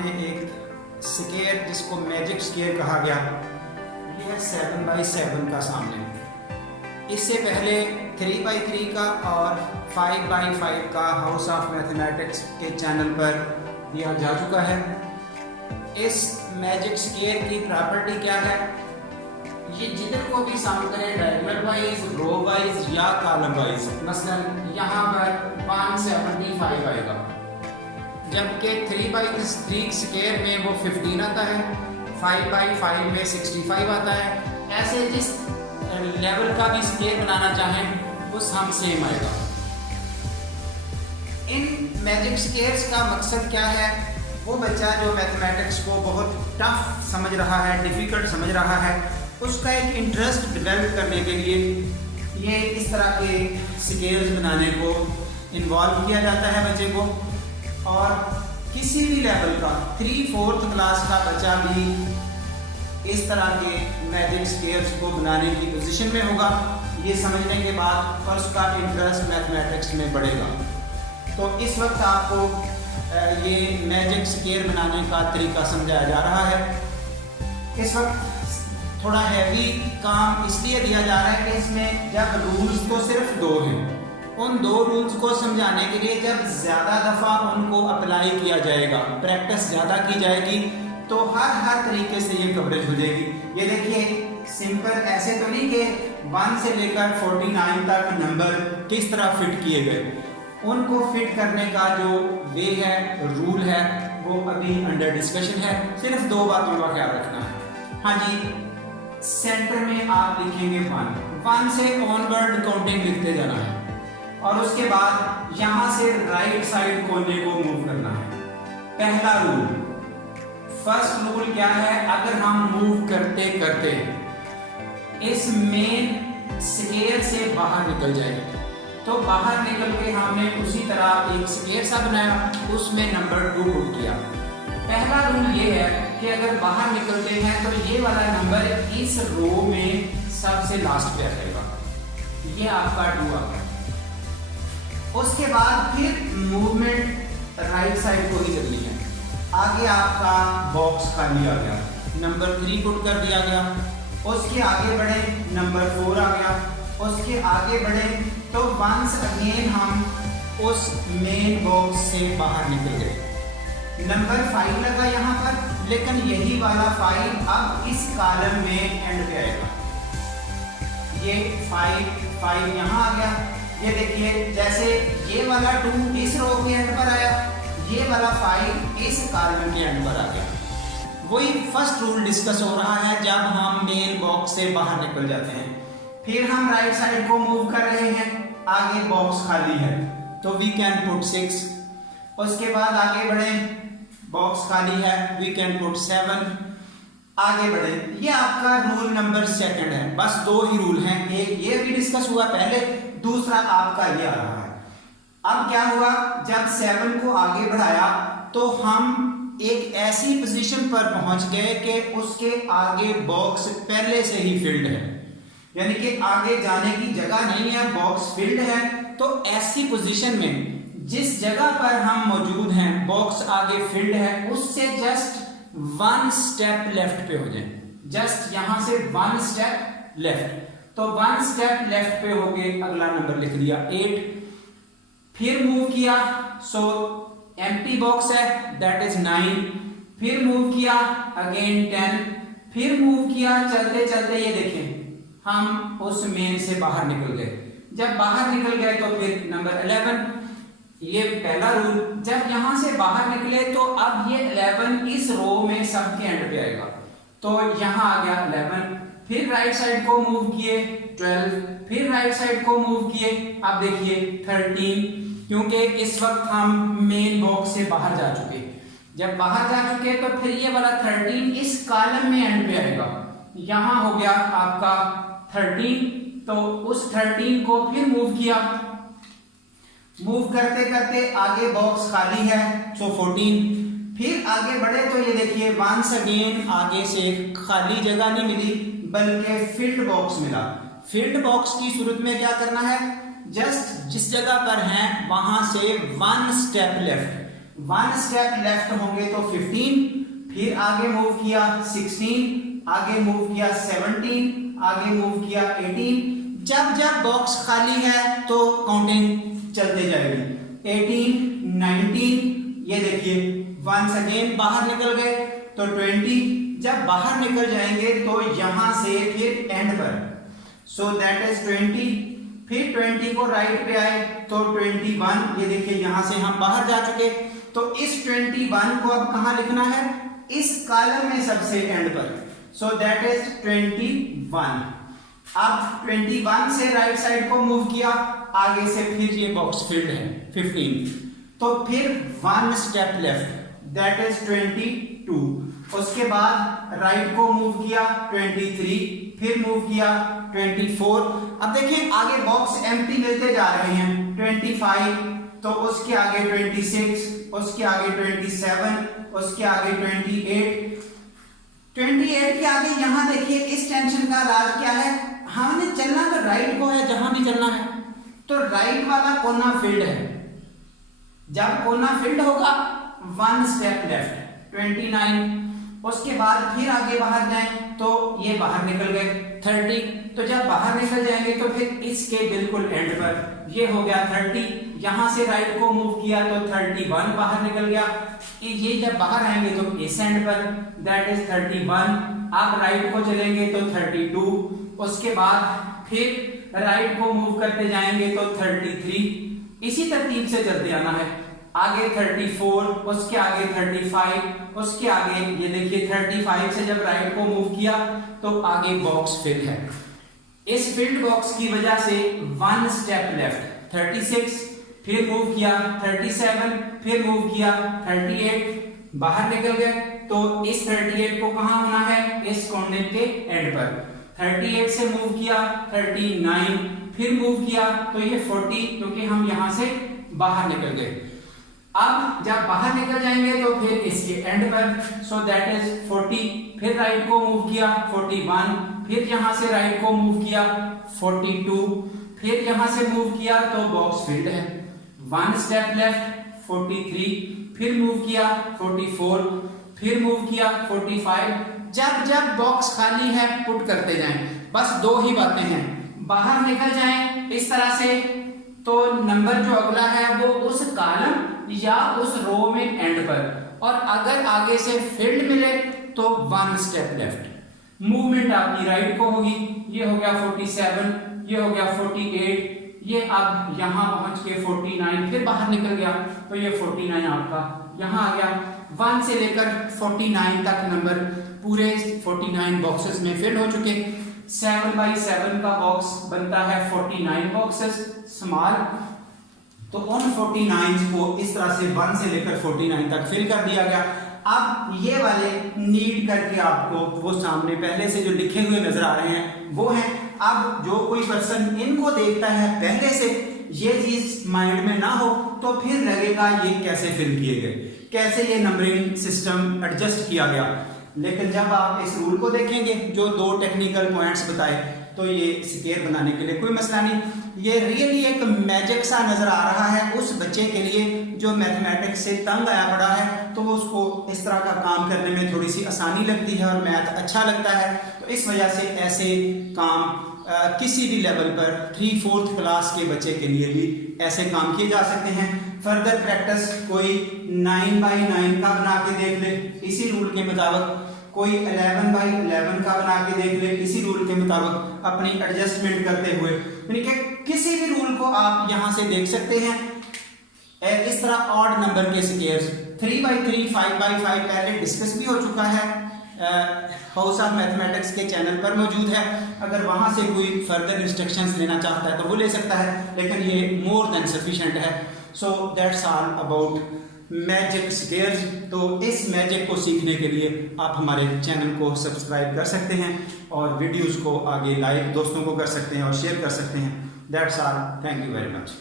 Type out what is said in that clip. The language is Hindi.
सामने एक स्केयर जिसको मैजिक स्केयर कहा गया, ये है 7x7 का सामने। इससे पहले 3x3 का और 5x5 का हाउस ऑफ मैथमेटिक्स के चैनल पर दिया जा चुका है। इस मैजिक स्केयर की प्रॉपर्टी क्या है? ये जिधर को भी सम करें डायगोनल वाइज, रो वाइज या कॉलम वाइज, मसलन यहाँ पर 175 आएगा, जबकि 3x3 स्केयर में वो 15 आता है, 5x5 में 65 आता है। ऐसे जिस लेवल का भी स्केयर बनाना चाहें वो सम सेम आएगा। इन मैजिक स्केयर्स का मकसद क्या है? वो बच्चा जो मैथमेटिक्स को बहुत टफ समझ रहा है, डिफ़िकल्ट समझ रहा है, उसका एक इंटरेस्ट डेवलप करने के लिए ये इस तरह के स्केयर्स बनाने को इन्वॉल्व किया जाता है बच्चे को। और किसी भी लेवल का 3-4th क्लास का बच्चा भी इस तरह के मैजिक स्केयर्स को बनाने की पोजीशन में होगा, ये समझने के बाद और उसका इंटरेस्ट मैथमेटिक्स में बढ़ेगा। तो इस वक्त आपको ये मैजिक स्केयर बनाने का तरीका समझाया जा रहा है। इस वक्त थोड़ा हैवी काम इसलिए दिया जा रहा है कि इसमें जब रूल्स तो सिर्फ 2 हैं, उन 2 रूल्स को समझाने के लिए जब ज़्यादा दफ़ा उनको अप्लाई किया जाएगा, प्रैक्टिस ज़्यादा की जाएगी, तो हर तरीके से ये कवरेज हो जाएगी। ये देखिए, सिंपल ऐसे तो नहीं कि 1 से लेकर 49 तक नंबर किस तरह फिट किए गए, उनको फिट करने का जो वे है, रूल है, वो अभी अंडर डिस्कशन है। सिर्फ 2 बातों का ख्याल रखना है। हाँ जी, सेंटर में आप लिखेंगे 1 से ऑनवर्ड काउंटिंग लिखते जाना है, और उसके बाद यहां से राइट साइड कोने को मूव करना है। पहला रूल, फर्स्ट रूल क्या है? अगर हम मूव करते करते इस मेन स्केयर से बाहर निकल जाए तो बाहर निकल के हमने उसी तरह एक स्केयर सा बनाया, उसमें नंबर 2 पुट किया। पहला रूल ये है कि अगर बाहर निकलते हैं तो ये वाला नंबर इस रो में सबसे लास्ट पे रहेगा, ये आपका 2 आ गया। उसके बाद फिर मूवमेंट राइट साइड को ही चलनी है। आगे आपका बॉक्स खाली आ गया, नंबर 3 पुट कर दिया गया। उसके आगे बढ़े, नंबर 4 आ गया। उसके आगे बढ़े तो वंस अगेन हम उस मेन बॉक्स से बाहर निकल गए। नंबर 5 लगा यहाँ पर, लेकिन यही वाला 5 अब इस कॉलम में एंड पे आएगा। ये 5 यहाँ आ गया। ये देखिए, जैसे ये वाला 2 इस रो के एंड पर आया, ये वाला 5 इस कॉलम के एंड पर आ गया। वही फर्स्ट रूल डिस्कस हो रहा है जब हम मेन बॉक्स से बाहर निकल जाते हैं। फिर हम राइट साइड को मूव कर रहे हैं, आगे बॉक्स खाली है तो वी कैन पुट 6। उसके बाद आगे बढ़े, बॉक्स खाली है, वी कैन पुट 7। आगे बढ़े, ये आपका रूल नंबर 2 है। बस 2 ही रूल हैं, एक ये भी डिस्कस हुआ पहले, दूसरा आपका ये आ रहा है। अब क्या हुआ, जब 7 को आगे बढ़ाया तो हम एक ऐसी पोजीशन पर पहुंच गए कि उसके आगे बॉक्स पहले से ही फिल्ड है, यानी कि आगे जाने की जगह नहीं है, बॉक्स फिल्ड है। तो ऐसी पोजीशन में जिस जगह पर हम मौजूद हैं, बॉक्स आगे फिल्ड है, उससे जस्ट 1 स्टेप लेफ्ट पे हो जाए, जस्ट यहां से 1 स्टेप लेफ्ट। तो 1 स्टेप लेफ्ट पे होके अगला नंबर लिख दिया 8। फिर मूव किया, सो एम्प्टी बॉक्स है, दैट इज 9। फिर मूव किया, अगेन 10। फिर मूव किया, चलते चलते ये देखें हम उस मेन से बाहर निकल गए। जब बाहर निकल गए तो फिर नंबर 11, ये पहला रूल। जब यहां से बाहर निकले तो अब ये 11 इस रो में सबके एंड पे आएगा, तो यहां आ गया 11। फिर राइट साइड को मूव किए 12, फिर राइट साइड को मूव किए, अब देखिए 13, क्योंकि इस वक्त हम मेन बॉक्स से बाहर जा चुके। जब बाहर जा चुके तो फिर ये वाला 13 इस कॉलम में एंड पे आएगा, यहां हो गया आपका 13। तो उस 13 को फिर मूव किया, मूव करते करते आगे बॉक्स खाली है, सो 14। फिर आगे बढ़े तो ये देखिए वंस अगेन आगे से खाली जगह नहीं मिली बल्कि फील्ड बॉक्स मिला। फील्ड बॉक्स की सूरत में क्या करना है, जस्ट जिस जगह पर हैं वहां से 1 स्टेप लेफ्ट, 1 स्टेप लेफ्ट होंगे तो 15, फिर आगे मूव किया 16, आगे मूव किया 17, आगे मूव किया 18। जब जब बॉक्स खाली है तो काउंटिंग चलते जाएगी। 18, 19, ये देखिए वंस अगेन बाहर निकल गए तो 20। जब बाहर निकल जाएंगे तो यहां से फिर एंड पर, सो दैट इज 20। फिर 20 को राइट पे आए तो 21, ये देखिए यहां से हम बाहर जा चुके। तो इस 21 को अब कहां लिखना है? इस कॉलम में सबसे एंड पर, सो दैट इज 21। अब 21 से राइट साइड को मूव किया, आगे से फिर ये बॉक्स फिल्ड है 15, तो फिर 1 स्टेप लेफ्ट, दैट इज 22। उसके बाद राइट को मूव किया 23, फिर मूव किया 24। अब देखिए आगे बॉक्स एम्प्टी मिलते जा रहे हैं। 25, तो उसके आगे 26, उसके आगे 27, उसके आगे 28। 28 के आगे यहां देखिए इस टेंशन का राज क्या है? हमने चलना तो राइट को है, जहां भी चलना है, तो राइट वाला कोना फील्ड है। जब कोना फील्ड होगा 1 स्टेप लेफ्ट 29। उसके बाद फिर आगे बाहर जाएं तो ये बाहर निकल गए 30। तो जब बाहर निकल जाएंगे तो फिर इसके बिल्कुल एंड पर ये हो गया 30। यहां से राइट को मूव किया तो 31 बाहर निकल गया। ये जब बाहर आएंगे तो इस एंड पर, दैट इज 31। अब राइट को चलेंगे तो 32। उसके बाद फिर राइट को मूव करते जाएंगे तो 33। इसी तरतीब से चलते आना है। आगे 34, उसके आगे 35, उसके आगे ये देखिए 35 से जब राइट को मूव किया तो आगे बॉक्स फिल है। इस फिल्ड बॉक्स की वजह से 1 स्टेप लेफ्ट 36, फिर मूव किया 37, फिर मूव किया 38, बाहर निकल गए। तो इस 38 को कहां होना है? इस कोने के एंड पर। 38 से मूव किया 39, फिर मूव किया तो ये 40, क्योंकि हम यहां से बाहर निकल गए। अब जब बाहर निकल जाएंगे तो फिर इसके एंड पर, सो दैट इज 40। फिर राइट को मूव किया 41, फिर यहां से राइट को मूव किया 42, फिर यहां से मूव किया तो बॉक्स फिल्ड है। 1 स्टेप लेफ्ट 43, फिर मूव किया 44, फिर मूव किया 45। जब जब बॉक्स खाली है पुट करते जाएं। बस दो ही बातें हैं, बाहर निकल जाएं इस तरह से तो नंबर जो अगला है वो उस कॉलम या उस रो में एंड पर, और अगर आगे से फील्ड मिले तो 1 स्टेप लेफ्ट। मूवमेंट आपकी राइट को होगी। ये हो गया 47, ये हो गया 48, ये अब यहां पहुंच के 49, फिर बाहर निकल गया तो ये 49 आपका यहां आ गया। 1 से लेकर 49 तक नंबर पूरे 49 बॉक्सेस में फिल हो चुके। 7x7 का बॉक्स बनता है 49 बॉक्सेस स्मॉल। तो उन 49 को इस तरह से 1 से लेकर 49 तक फिल कर दिया गया। अब ये वाले नीड करके आपको वो सामने पहले से जो लिखे हुए नजर आ रहे हैं वो हैं। अब जो कोई पर्सन इनको देखता है पहले से, ये चीज माइंड में ना हो तो फिर लगेगा ये कैसे फिल किए गए, कैसे ये नंबरिंग सिस्टम एडजस्ट किया गया। लेकिन जब आप इस रूल को देखेंगे जो 2 टेक्निकल पॉइंट्स बताए तो ये स्केयर बनाने के लिए कोई मसला नहीं। ये रियली एक मैजिक सा नजर आ रहा है उस बच्चे के लिए जो मैथमेटिक्स से तंग आया पड़ा है, तो उसको इस तरह का काम करने में थोड़ी सी आसानी लगती है और मैथ अच्छा लगता है। तो इस वजह से ऐसे काम किसी भी लेवल पर 3/4 क्लास के बच्चे के लिए भी ऐसे काम किए जा सकते हैं। फर्दर प्रैक्टिस कोई 9x9 का बना के देख ले इसी रूल के मुताबिक, कोई 11x11 का बना के देख ले इसी रूल के मुताबिक, अपनी एडजस्टमेंट करते हुए। यानी कि किसी भी रूल को आप यहां से देख सकते हैं। इस तरह ऑड नंबर के स्क्वायर्स 3x3, 5x5 पहले डिस्कस भी हो चुका है, हाउस ऑफ मैथमेटिक्स के चैनल पर मौजूद है। अगर वहां से कोई फर्दर इंस्ट्रक्शंस लेना चाहता है तो वो ले सकता है, लेकिन ये मोर देन सफिशिएंट है। So that's all about magic squares. तो इस मैजिक को सीखने के लिए आप हमारे चैनल को सब्सक्राइब कर सकते हैं और वीडियोस को आगे लाइक दोस्तों को कर सकते हैं और शेयर कर सकते हैं। That's all, thank you very much.